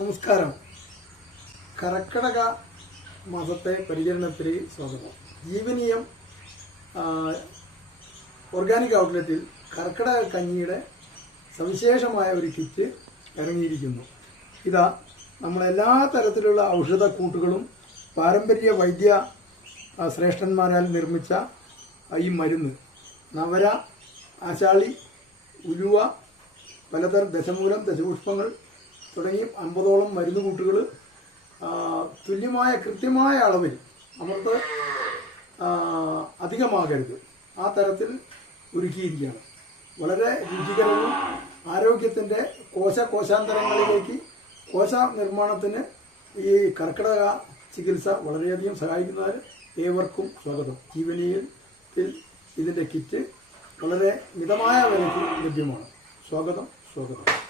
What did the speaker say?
നമസ്കാരം. കർക്കിടക മാസത്തെ പരിചരണത്തിൽ സ്വാഗതം. ജീവനീയം ഓർഗാനിക് ഔട്ട്ലെറ്റിൽ കർക്കിടക കഞ്ഞിയുടെ സവിശേഷമായ ഒരു കിറ്റ് ഇറങ്ങിയിരിക്കുന്നു ഇതാ നമ്മളെല്ലാ തരത്തിലുള്ള ഔഷധക്കൂട്ടുകളും പാരമ്പര്യ വൈദ്യ ശ്രേഷ്ഠന്മാരാൽ നിർമ്മിച്ച ഈ മരുന്ന്. നവര ആശാളി ഉലുവ പലതരം ദശമൂലം ദശപുഷ്പങ്ങൾ തുടങ്ങി അമ്പതോളം മരുന്ന് കൂട്ടുകൾ തുല്യമായ കൃത്യമായ അളവിൽ അമൃത് അധികമാകരുത്. ആ തരത്തിൽ ഒരുക്കിയിരിക്കുകയാണ്. വളരെ രുചികരവും ആരോഗ്യത്തിന്റെ കോശ കോശാന്തരങ്ങളിലേക്ക് കോശ നിർമ്മാണത്തിന് ഈ കർക്കിടക ചികിത്സ വളരെയധികം സഹായിക്കുന്നതിന് ഏവർക്കും സ്വാഗതം. ജീവനീയത്തിൽ ഇതിന്റെ കിറ്റ് വളരെ മിതമായ വിലയ്ക്ക് ലഭ്യമാണ്. സ്വാഗതം സ്വാഗതം.